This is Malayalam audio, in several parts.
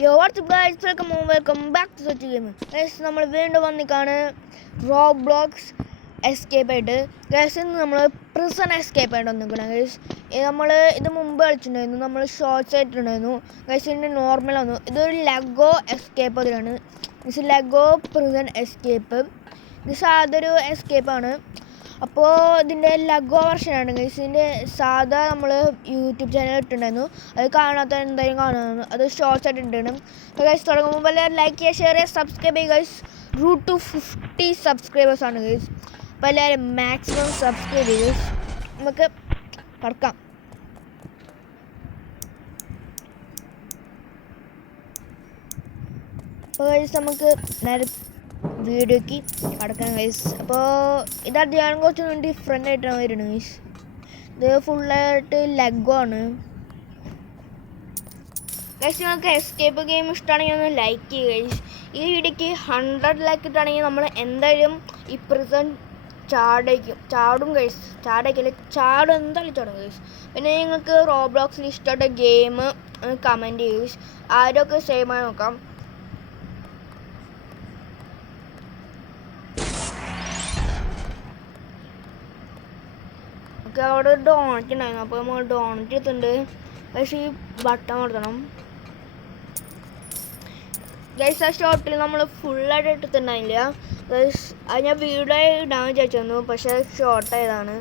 Yo, what's up guys? Welcome back to such a game. Guys, നമ്മൾ വീണ്ടും വന്നിക്കാണ് റോബ്ലോക്സ് എസ്കേപ്പ് ആയിട്ട്. ഗൈസ് ഇന്ന് നമ്മൾ പ്രിസൺ എസ്കേപ്പ് ആയിട്ട് വന്നിക്കണം ഗൈസ്. നമ്മൾ ഇത് മുമ്പ് കളിച്ചിട്ടുണ്ടായിരുന്നു, നമ്മൾ ഷോർട്സ് ആയിട്ടുണ്ടായിരുന്നു ഗൈസ്. ഇതിൻ്റെ നോർമൽ വന്നു. ഇതൊരു ലെഗോ എസ്കേപ്പ് അതിലാണ്. ഇത് ലെഗോ പ്രിസൺ എസ്കേപ്പ്. ഇത് സാധാരണ എസ്കേപ്പാണ്. അപ്പോൾ ഇതിൻ്റെ ലെഗോ വെർഷനാണ് ഗൈസ്. ഇതിൻ്റെ സാധാ നമ്മൾ യൂട്യൂബ് ചാനൽ ഇട്ടിട്ടുണ്ടായിരുന്നു, അത് കാണാത്ത എന്തായാലും കാണുന്നു. അത് ഷോർട്സ് ആയിട്ട് ഇട്ടിട്ടുണ്ട്. അപ്പോൾ ഗൈസ് തുടങ്ങുമ്പോൾ എല്ലാവരും ലൈക്ക് ചെയ്യുക, ഷെയർ ചെയ്യുക, സബ്സ്ക്രൈബ് ചെയ്യുക ഗൈസ്. റൂട്ട് ടു 50 സബ്സ്ക്രൈബേഴ്സാണ് ഗൈസ്. അപ്പോൾ എല്ലാവരും മാക്സിമം സബ്സ്ക്രൈബ് ചെയ്യുക ഗൈസ്. നമുക്ക് കടക്കാം. അപ്പോൾ ഗൈസ് നമുക്ക് നേരെ വീഡിയോക്ക് കടക്കാം ഗൈസ്. അപ്പോൾ ഇതാ ഞാൻ കുറച്ച് ഡിഫറെൻ്റ് ആയിട്ടാണ് വരുന്നത് ഗൈസ്. ഇത് ഫുള്ളായിട്ട് ലെഗോ ആണ് ഗൈസ്. നിങ്ങൾക്ക് എസ്കേപ്പ് ഗെയിം ഇഷ്ടമാണെങ്കിൽ ഒന്ന് ലൈക്ക് ചെയ്യുക ഗൈസ്. ഈ വീഡിയോക്ക് 100 ലൈക്ക് ഇട്ടാണെങ്കിൽ നമ്മൾ എന്തായാലും ഈ പ്രിസൺ ചാടും ഗൈസ്. ചാടും എന്തായാലും ചാടും ഗൈസ്. പിന്നെ നിങ്ങൾക്ക് റോബ്ലോക്സിൽ ഇഷ്ടപ്പെട്ട ഗെയിം കമൻറ്റ് ചെയ്യുക ഗൈസ്. ആരൊക്കെ സെയിം ആയി നോക്കാം. ഒക്കെ അവിടെ ഡോണറ്റ് ഉണ്ടായിരുന്നു, അപ്പോൾ നമ്മൾ ഡോണറ്റ് എടുത്തിട്ടുണ്ട് ഗൈസ്. ഈ ബട്ടൺ കൊടുക്കണം ഗൈസ്. ആ ഷോട്ടിൽ നമ്മൾ ഫുള്ളായിട്ട് എടുത്തിട്ടുണ്ടായില്ല ഗൈസ്. അത് ഞാൻ വീഡിയോ ഇടാൻ വിചാരിച്ചിരുന്നു, പക്ഷേ ഷോർട്സ് ആയതാണ്.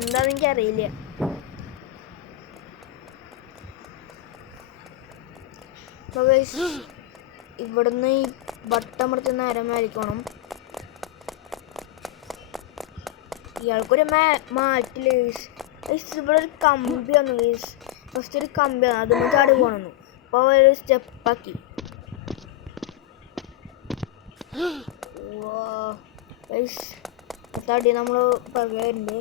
എന്താണെന്ന് എനിക്കറിയില്ല. അപ്പോൾ ഗൈസ് ഇവിടുന്ന് ഈ ബട്ടൺ അമർത്തി നേരമായിരിക്കണം. ഇയാൾക്കൊരു മാറ്റില്ല ഗൈസ്. ഇവിടെ ഒരു കമ്പി വന്നു ഗൈസ്. ഫസ്റ്റ് ഒരു കമ്പിയാണ്, അതൊന്ന് ചാടി പോകണമെന്നു. അപ്പോൾ ഒരു സ്റ്റെപ്പാക്കി ഗൈസ്. തടി നമ്മൾ പറയുന്നുണ്ട്.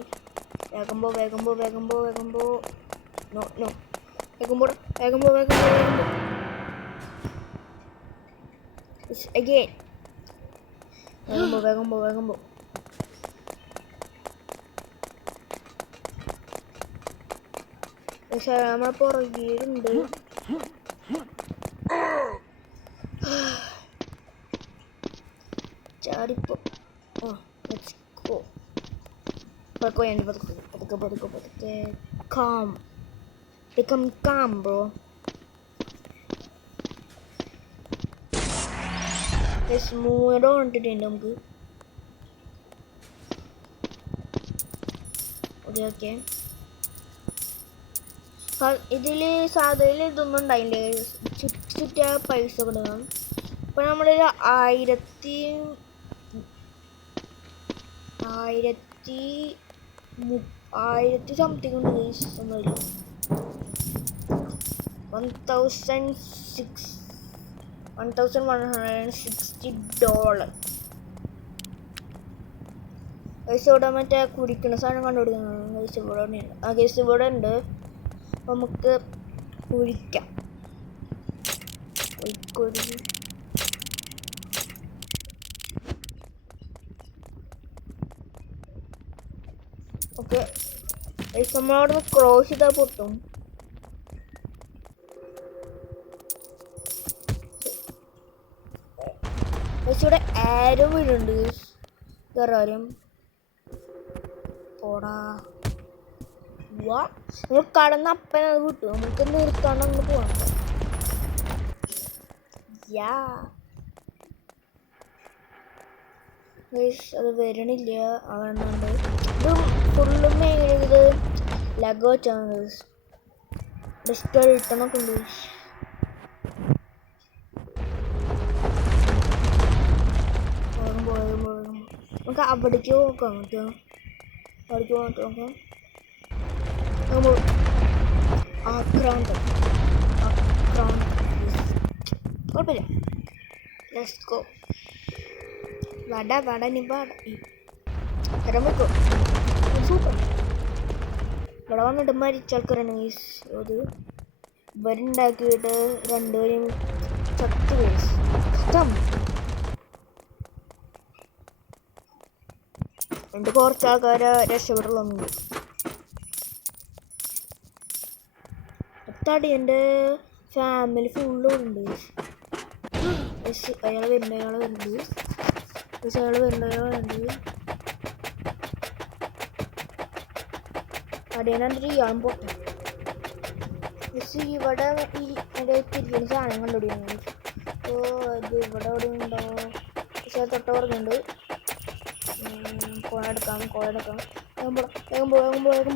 വേഗമ്പോ again വേഗമ്പോ പക്ഷേ നമ്മളെ പുറകിലുണ്ട്. ചാടിപ്പോ പതുക്കെ calm bro. മൂന്നോ കണ്ടിട്ടുണ്ട് നമുക്ക്. ഓക്കെ ഇതിൽ സാധാരണ ഇതൊന്നും ഉണ്ടായില്ല. ചുറ്റാ പൈസ കൊടുക്കണം. ഇപ്പം നമ്മളൊരു 1000 സംതിങ് ഉണ്ട് ഗൈസ്. നമ്മൾ $1160 ഗൈസ്. ഇവിടെ മറ്റേ കുടിക്കുന്ന സാധനം കണ്ടുപിടിക്കണം ഗൈസ്. ഇവിടെ ഉണ്ട്. അപ്പോൾ നമുക്ക് കുഴിക്കാം. ഓക്കെ ഗൈസ്, നമ്മളവിടെ നിന്ന് ക്രോസ് ചെയ്താൽ പൊട്ടും. ഗൈസ് ഇവിടെ ആരോ വീടുണ്ട് ഗൈസ്. വേറെ കാര്യം പോടാ. നമ്മൾ കടന്ന് അപ്പനത് വിട്ടു. നമുക്ക് നിർത്താണ്ട് അങ്ങ് പോകണം. അത് വരണില്ല. അവനുണ്ട്. ഇത് ഫുള്ളും ഇത് ലെഗോ വെച്ചാണ് ബെസ്റ്റ് റിട്ടണൊക്കെ ഉണ്ട്. നമുക്ക് അവിടേക്ക് നോക്കാം. അവിടേക്ക് നോക്കാം. കുഴപ്പമില്ല. Let's go. സൂപ്പർ. ഇവിടെ വന്നിട്ട് മരിച്ച ആൾക്കാരാണ് ഗൈസ്. അത് ഇവരുണ്ടാക്കിയിട്ട് രണ്ടുപേരും ചത്തു ഗൈസ്. കുറച്ച് ആൾക്കാരെ രക്ഷപ്പെട്ടുള്ളൂ. തടിയൻ്റെ ഫാമിലി ഫുള്ളുണ്ട്. അയാൾ വരുന്നുണ്ട്. തടിയനെന്തൊരു ഇയാളും പൊട്ടി. ഇവിടെ ഈ എൻ്റെ തിരിക്കുന്ന സാധനം കണ്ടുപിടിക്കുന്നു. ഇത് ഇവിടെ എവിടെ ഉണ്ടോ? പക്ഷേ തൊട്ട് പറഞ്ഞുണ്ട്. കോഴെടുക്കാം. വേഗം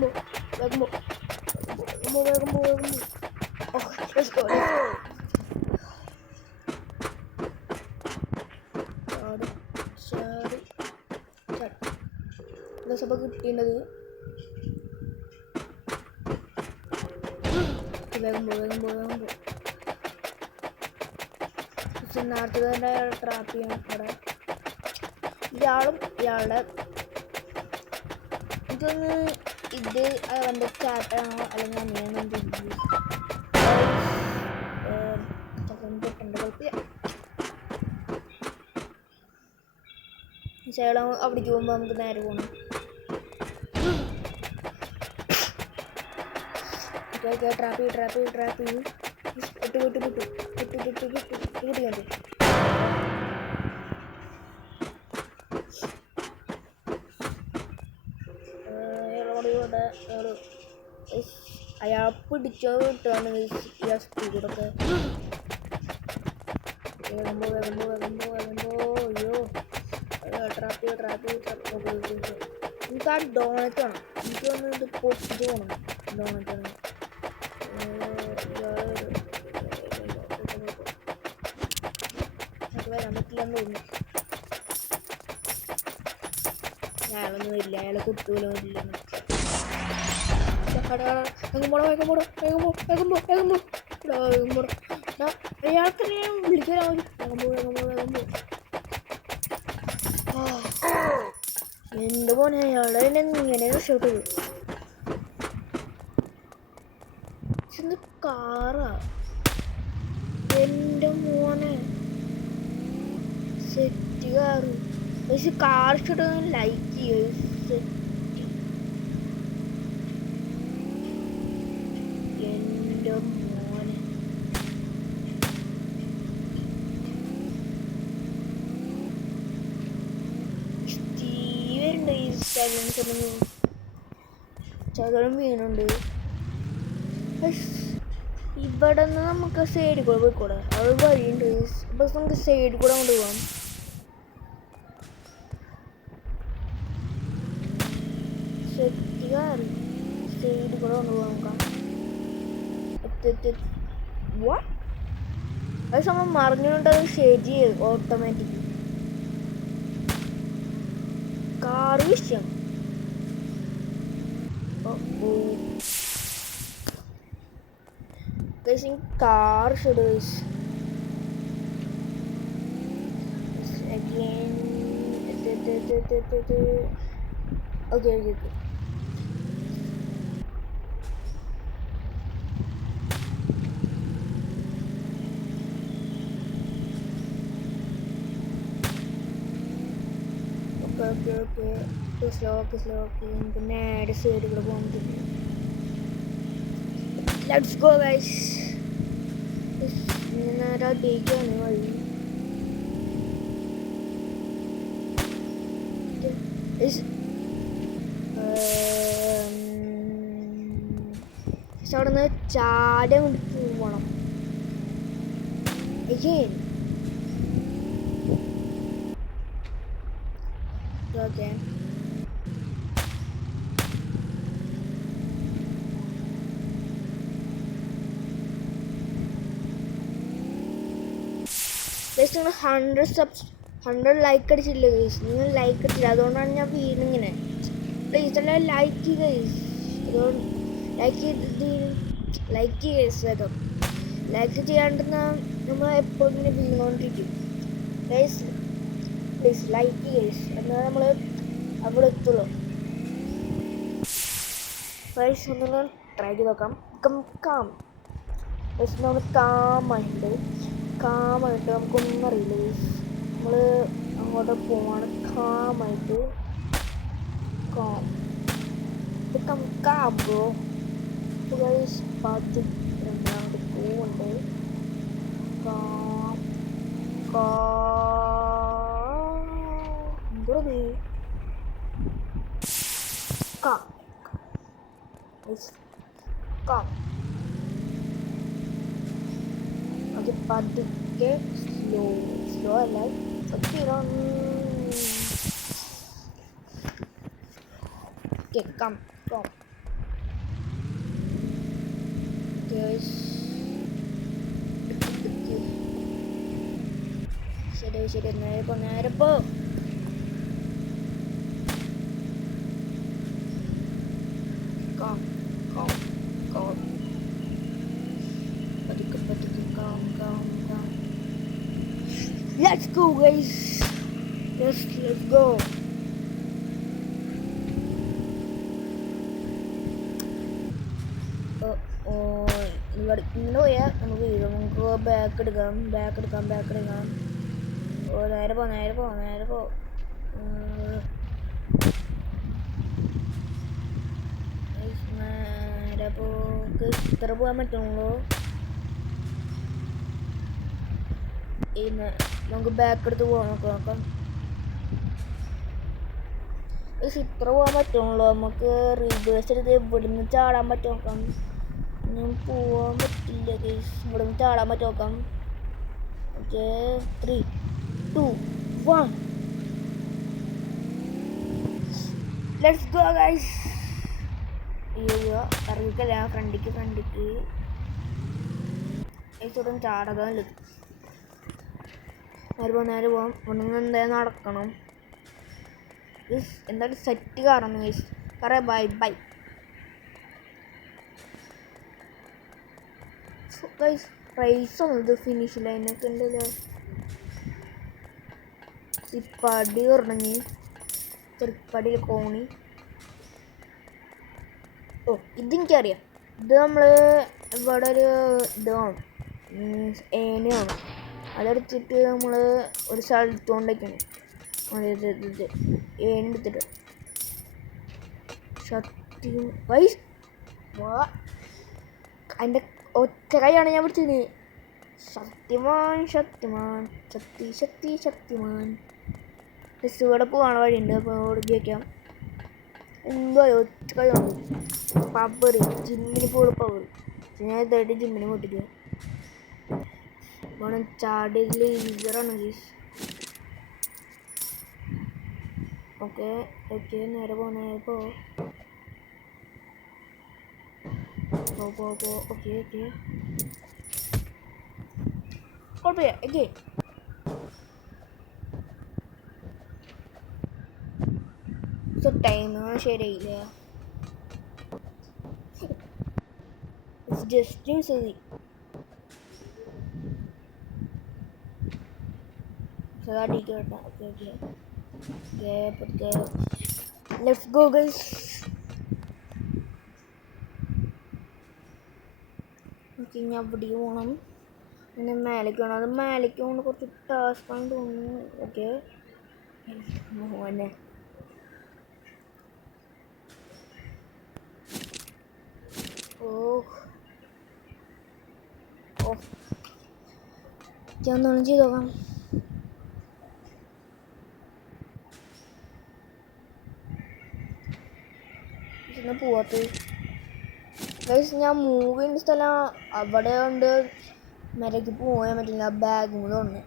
സഭ കിട്ടിയത്. വേഗം പോ. നേരത്തെ തന്നെ ട്രാപ്പ് ചെയ്യണം. ഇവിടെ ഇയാളുടെ ഇതൊന്ന് ഇത് അവൻ്റെ ചാട്ടാണോ അല്ലെങ്കിൽ അമ്മയാണെന്ന് തോന്നുന്നു. ചേളം അവിടേക്ക് പോകുമ്പോൾ നമുക്ക് നേരെ പോകണം. ട്രാപ്പ് ചെയ്യും. വിട്ടു അയാൾ പിടിച്ചോ വിട്ടാണ് ഈ സ്പീഡൊക്കെ. വേഗം പോ. അയ്യോ ട്രാപ്പ് എനിക്ക് ആ ഡോണറ്റ് വേണം. എനിക്ക് വന്ന് ഇത് പൊട്ടിച്ച് പോകണം. ഡോണറ്റ് വേണം. വരാൻ പറ്റില്ലെന്ന് തോന്നുന്നു. അയാളൊന്നും വരില്ല. അയാളെ കുട്ടൂലോ ഇല്ല. അയാൾക്ക് ഞാൻ വിളിക്കാൻ എൻ്റെ മോനെ അയാളെ ഇങ്ങനെ രക്ഷപ്പെട്ടത്. കാറാ എൻ്റെ മോനെ സെറ്റ് കാറ്. പക്ഷെ കാർ ഇഷ്ടം ലൈക്ക് ചെയ്യും. എൻ്റെ മോനെ സ്റ്റീവുണ്ട്. ഈ ചകലം വീണുണ്ട്. ഇവിടെ നിന്ന് നമുക്ക് സൈഡിൽ കൂടെ പോയിക്കൂടെ? അത് വഴിയുണ്ട്. ബസ് നമുക്ക് സൈഡിൽ കൂടെ കൊണ്ട് പോകാം. സെറ്റുകാറ് സൈഡിൽ കൂടെ കൊണ്ടുപോകാം നോക്കാം. അത് സമയം മറിഞ്ഞുകൊണ്ട് അത് ശരി ഓട്ടോമാറ്റിക് കാർ വിഷയം. Car should is again. Okay. Slow. പിന്നെ സൈഡിൽ കൂടെ പോകാൻ പറ്റില്ല. Let's go guys. നേരെ അടിയിക്കാണ് വഴി. അവിടെ നിന്ന് ചാടി കൊണ്ട് പോകണം. ഓക്കെ ജസ്റ്റ് നിങ്ങൾ 100 ലൈക്ക് അടിച്ചില്ല ഗൈസ്. നിങ്ങൾ ലൈക്ക് അടിച്ചില്ല, അതുകൊണ്ടാണ് ഞാൻ വീണിങ്ങനെ. പ്ലീസ് എല്ലാം ലൈക്ക് ചെയ്യുക ഗൈസ്. അതുകൊണ്ട് ലൈക്ക് ചെയ്യുക ഗൈസ്. വേഗം ലൈക്ക് ചെയ്യാണ്ടെന്ന നമ്മൾ എപ്പോഴും ഇങ്ങനെ വീണുകൊണ്ടിരിക്കും ഗൈസ്. പ്ലീസ് ലൈക്ക് ചെയ്യുക ഗൈസ്. എന്നാൽ നമ്മൾ അവിടെ എത്തുള്ളൂ ഗൈസ്. ഒന്നും ട്രൈ ചെയ്ത് നോക്കാം. ഗൈസ് നമ്മൾ കാമായിട്ട് നമുക്കൊന്നും അറിയില്ല ഗൈസ്. നമ്മൾ അങ്ങോട്ട് പോവാണ് കാമായിട്ട്. Bro guys. 10 അങ്ങോട്ട് പോകുന്നുണ്ട്. എന്തോത് അത് പതുക്കെ സ്ലോ അല്ല ശരി നേരെ പോ calm. Let's go, guys. Let's go. ഇവിടെ ഇങ്ങനെ പോയാൽ നമുക്ക് ബാക്ക് എടുക്കാം. നേരെ പോ നേരെ പോക്ക് ഇത്ര പോകാൻ പറ്റുള്ളൂ. നമുക്ക് ബാക്ക് എടുത്ത് പോകാൻ നോക്കാം. ഇത്ര പോകാൻ പറ്റുള്ളൂ. നമുക്ക് റിവേഴ്സ് എടുത്ത് ഇവിടുന്ന് ചാടാൻ പറ്റും നോക്കാം. പോവാൻ പറ്റില്ല ഗൈസ്. ഇവിടുന്ന് ചാടാൻ പറ്റും നോക്കാം. Okay 3, 2, 1 let's go guys. അയ്യോ ഇറങ്ങിക്കല്ല ഫ്രണ്ടിക്ക് ഇവിടെ ചാടകാൻ നേരെ പോവാം. ഇവിടെ എന്തായാലും നടക്കണം. എന്തായാലും സെറ്റ് കാരണം പറയാ ബൈ പ്രൈസാണ് ഇത്. ഫിനിഷ് ലൈനൊക്കെ ഉണ്ടല്ലേ. പടി ഇറങ്ങി ചെറുപ്പടിയിൽ കോണി. ഇതെനിക്കറിയാം. ഇത് നമ്മൾ ഇവിടെ ഒരു ഇതാണ് ഏണിയാണ്. അതെടുത്തിട്ട് നമ്മൾ ഒരു സ്ഥലത്ത് കൊണ്ടേക്കാണ്. ഏണി എടുത്തിട്ട് സത്യം വൈസ് അതിൻ്റെ ഒറ്റ കൈയാണ് ഞാൻ പിടിച്ചത്. ശക്തിമാൻ ഇവിടെ പോകാനുള്ള വഴിയുണ്ട്. അപ്പോൾ ഓടി വയ്ക്കാം. എന്തോ ഒറ്റ കൈയാണ് പവർ. ജിമ്മിന് പോയി പവർ. ഞാൻ ഇതായിട്ട് ജിമ്മിന് പോയിട്ടില്ല. വേണം ചാടിയതിൽ ഈസറാണ് ഗീസ്. ഓക്കെ നേരെ പോ ഓക്കെ കുഴപ്പമില്ല. ടൈം ശരിയായില്ല. ജസ്റ്റ് മതി. Let's go guys. ഞാൻ അവിടെ പോകണം. പിന്നെ മേലേക്ക് വേണം. അത് മേലേക്ക് കൊണ്ട് കുറച്ച് ടാസ്ക്കാണ് തോന്നുന്നു. ഓക്കെ മോനെ ഞാൻ ഒന്നും ചെയ്ത് നോക്കാം. പോവാത്ത ഞാൻ മൂവ് ചെയ്യുന്ന സ്ഥലം അവിടെ കൊണ്ട് മരയ്ക്ക് പോകാൻ പറ്റില്ല. ബാഗും കൂടെ ഉണ്ട്.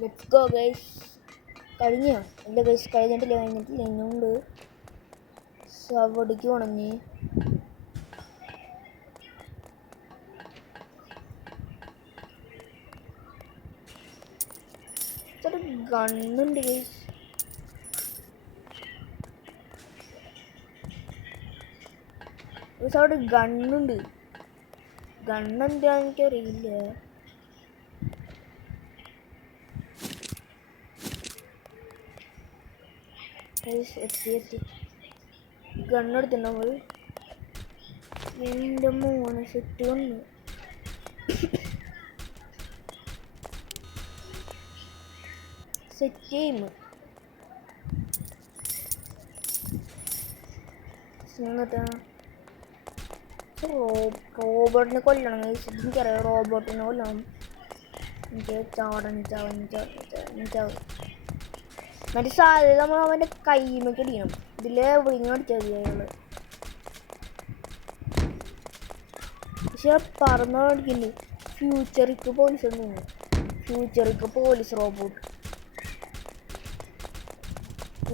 Let's go guys. കഴിഞ്ഞോ? ഇല്ല ഗൈസ് കഴിഞ്ഞിട്ടില്ല. ഇന്നുണ്ട്. അവിടേക്ക് ഉണങ്ങി. ഗണ്ണുണ്ട് ഗൈസ്. അവിടെ ഗണ്ണുണ്ട്. ഗണ്ണെന്താ എനിക്കറിയില്ല. എത്തി ഗണ്ണെടുത്തിട്ടുണ്ടോ? എൻ്റെ മോനെ സെറ്റ് വന്നു. സെറ്റ് എന്നിട്ട് റോബോട്ടിനെ കൊല്ലണം ഗൈസ്. എനിക്കറിയാം റോബോട്ടിനെ കൊല്ലണം. എനിക്ക് മറ്റേ സാധ്യത നമ്മൾ അവൻ്റെ കൈമൊക്കെ അടിക്കണം. ഇതിൽ എവിടെയും അടിച്ചാൽ മതി അയാൾ. പക്ഷെ പറന്ന് അടിക്കുന്നു. ഫ്യൂച്ചറിക്ക് പോലീസ് ഒന്നും ഫ്യൂച്ചറിക്ക് പോലീസ് റോബോട്ട്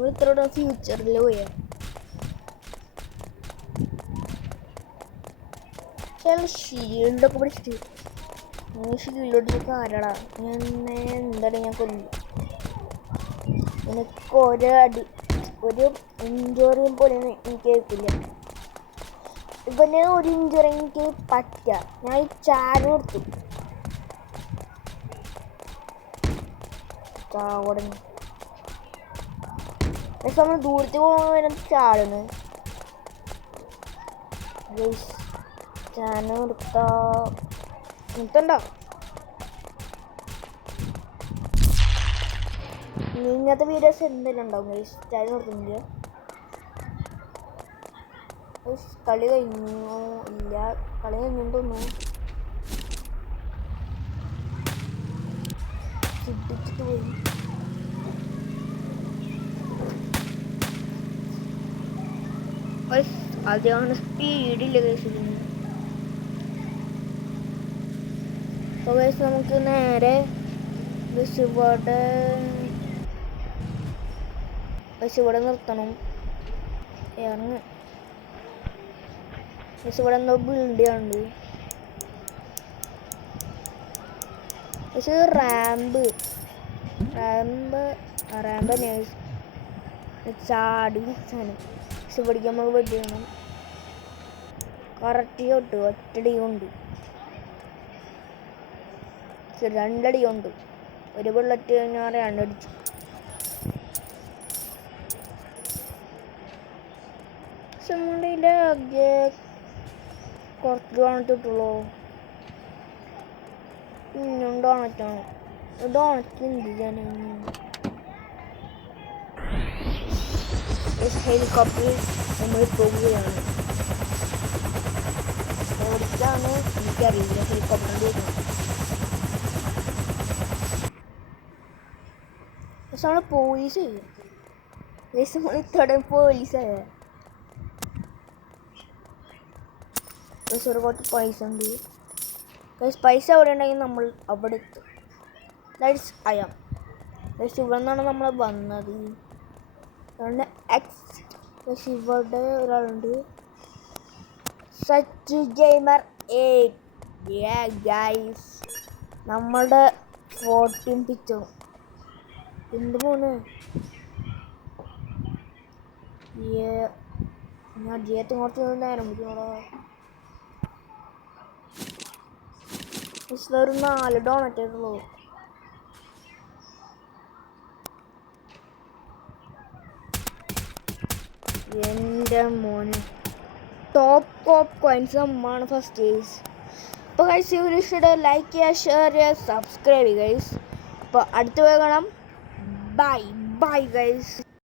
ഇത്ര ഫ്യൂച്ചറിൽ പോയാ ചില ഷീൽഡൊക്കെ പിടിച്ചിട്ട് ഷീൽഡൊക്കെ കാരടാ. എന്താണ് ഞാൻ കൊല്ലും. എനിക്ക് ഒരു ഇഞ്ചുറിയും പോലെ എനിക്ക് കേൾക്കില്ല. ഇവന് ഒരു ഇഞ്ചുറി എനിക്ക് പറ്റുക. ഞാൻ ഈ ചാല് കൊടുത്തു ചാവടങ്ങി. പക്ഷെ നമ്മൾ ദൂരത്ത് പോകുമ്പോൾ ചാടുന്നു. ചാന നിർത്തണ്ട. ഇങ്ങനത്തെ വീഡിയോസ് എന്തെങ്കിലും ഉണ്ടാവും ഗൈസ്. ചാനൽ നിർത്തുന്നില്ല. കളി കഴിഞ്ഞു ഇല്ല. കളി കഴിഞ്ഞു തോന്നുന്നു. ചിട്ടിച്ചിട്ട് പോയി. അതാണ് സ്പീഡില്ല കേസ്. അപ്പോൾ കേസ് നമുക്ക് നേരെ ബസ് ഇവിടെ നിർത്തണം. ഇറങ്ങ്. ബസ് ഇവിടെ എന്തോ ബിൽഡ് ചെയ്യാനുണ്ട്. പക്ഷേ റാമ്പ് ചാടി സാധനം പക്ഷെ ഇവിടേക്ക് നമ്മൾ വെടിയണം. കറക്റ്റ് തൊട്ട് ഒറ്റടി കൊണ്ട് രണ്ടടി കൊണ്ട് ഒരു ബുള്ളറ്റ് കഴിഞ്ഞാൽ രണ്ടടിച്ചു. പക്ഷെ നമ്മളിതിൽ കുറച്ച് ഡോണറ്റിട്ടുള്ളൂ. പിന്നും ഡോണറ്റാണ്. ഡോണറ്റ് എന്ത് ചെയ്യാനാണ്? ഹെലികോപ്റ്ററിൽ നമ്മൾ പോകുകയാണ്. എവിടേക്കാണ് എനിക്കറിയില്ല. ഹെലികോപ്റ്ററിൻ്റെ പക്ഷെ നമ്മൾ പോലീസ് ചെയ്യും. നമ്മൾ ഇത്തവണ പോലീസായ പക്ഷെ ഒരു കുറച്ച് പൈസ ഉണ്ട്. പൈസ എവിടെ ഉണ്ടെങ്കിൽ നമ്മൾ അവിടെ എത്തും. That's I'm. പക്ഷെ ഇവിടെ നിന്നാണ് നമ്മൾ വന്നത്. പക്ഷെ ഇവിടെ ഒരാളുണ്ട്. Such gamer 8 guys. നമ്മളുടെ 14 പിക്ചർ എന്ത് പോണ്. ഞാൻ ജീവിതത്തിൽ കുറച്ച് നേരം പിടിക്കണോ. ഒരു 4 ഡോണറ്റ് ആയിട്ടുള്ളൂ. എൻ്റെ മോനെ ടോപ്പ് കോയിൻസ് നമ്മാണ് ഫസ്റ്റ് ഗൈസ്. അപ്പോൾ ഗൈസ് ഈ വീഡിയോ ഇഷ്ടം ലൈക്ക് ചെയ്യുക, ഷെയർ ചെയ്യുക, സബ്സ്ക്രൈബ് ചെയ്യുക ഗൈസ്. അപ്പോൾ അടുത്ത പോയി കാണാം. Bye guys.